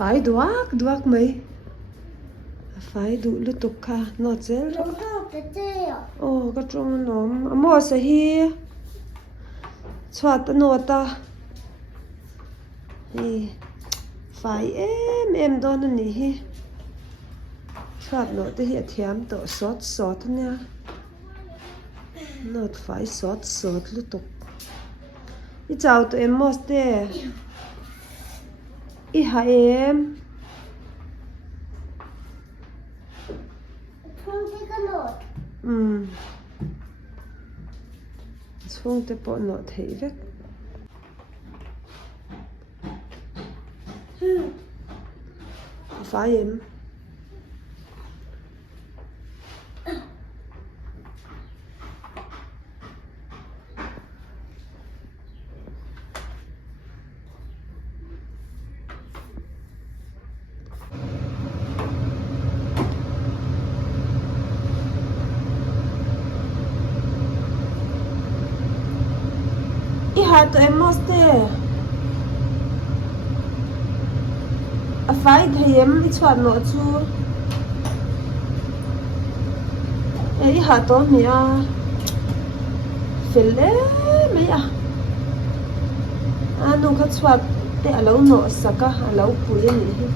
phải duak mấy phải đủ lúc tục kha nó chết rồi cái trong nó mua sẽ hi chhuat nó ta phải em đó nè hi chhuat nó thì hiện thiam tổ sót nha nó phải sót lúc tục đi chào tụi em mua thế hai em chung te po no thei vek phải em hai tụi em mất thế phải thiam đi chọn nó chú hai tụi mình phải lấy mấy nung khát chọn để lâu nọ saka lâu cuối này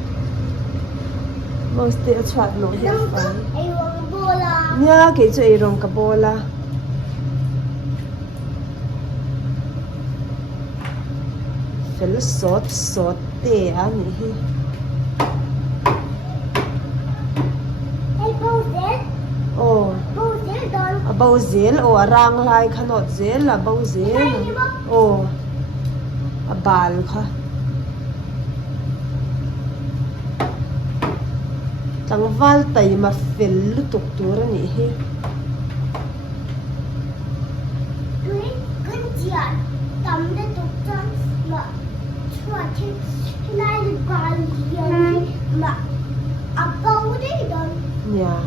mất để chọn nó hiện phải nha cái chỗ rong cả bola phải sốt tệ anh ấy bao zel rang lai khanot zel là bao zel bal kha tang val tai ma fel tuk tur ani he Tam de tuk ma chhuat nai bal ma abau de don yeah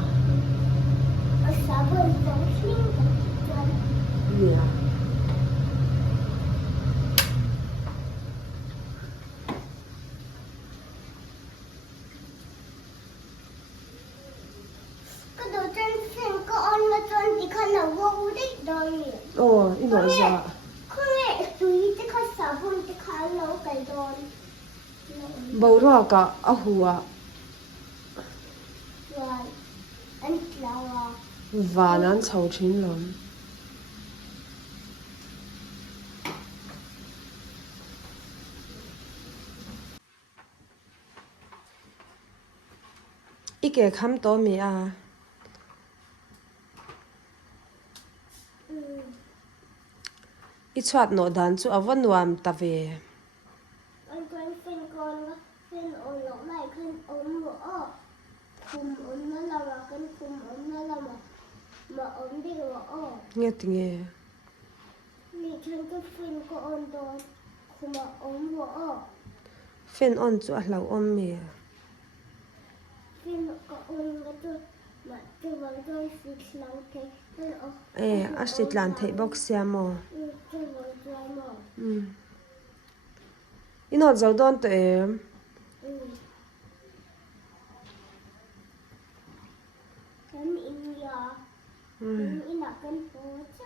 yeah in đó ra bầu ra cả hùa và nán sầu chín lắm ít cái khăm to mì ít chhuat nó đàn chú vẫn nuam ta về nghe tiếng nghe phên on chú lâu om mì xịt lan thấy bóc xe mò in họ giàu đón tụi em in là cái phố cha